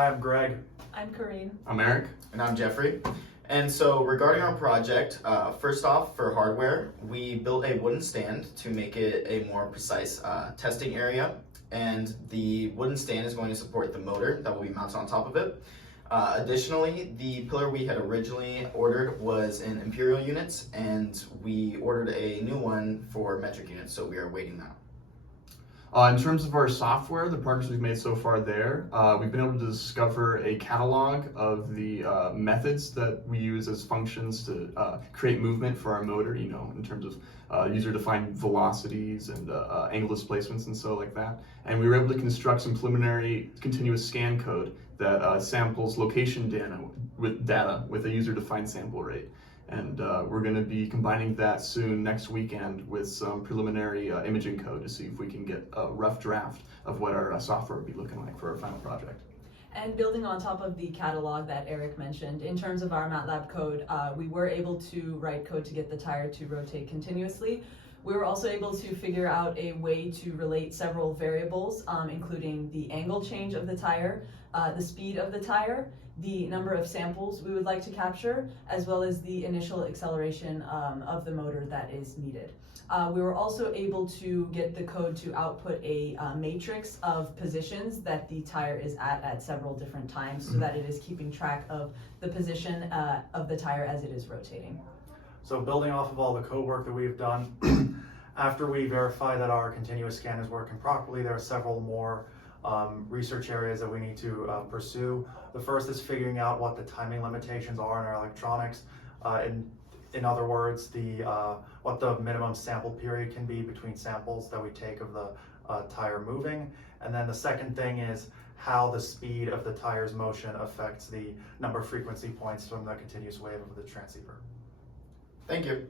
I'm Greg. I'm Corrine. I'm Eric. And I'm Jeffrey. And so regarding our project, first off, for hardware, we built a wooden stand to make it a more precise testing area. And the wooden stand is going to support the motor that will be mounted on top of it. Additionally, the pillar we had originally ordered was in imperial units, and we ordered a new one for metric units, so we are waiting that. In terms of our software, the progress we've made so far there, we've been able to discover a catalog of the methods that we use as functions to create movement for our motor, in terms of user-defined velocities and angle displacements and so like that. And we were able to construct some preliminary continuous scan code that samples location data with a user-defined sample rate. And we're going to be combining that soon next weekend with some preliminary imaging code to see if we can get a rough draft of what our software would be looking like for our final project. And building on top of the catalog that Eric mentioned, in terms of our MATLAB code, we were able to write code to get the tire to rotate continuously. We were also able to figure out a way to relate several variables, including the angle change of the tire, the speed of the tire, the number of samples we would like to capture, as well as the initial acceleration of the motor that is needed. We were also able to get the code to output a matrix of positions that the tire is at several different times, so that it is keeping track of the position of the tire as it is rotating. So building off of all the code work that we've done, after we verify that our continuous scan is working properly, there are several more research areas that we need to pursue. The first is figuring out what the timing limitations are in our electronics. In other words, what the minimum sample period can be between samples that we take of the tire moving. And then the second thing is how the speed of the tire's motion affects the number of frequency points from the continuous wave of the transceiver. Thank you.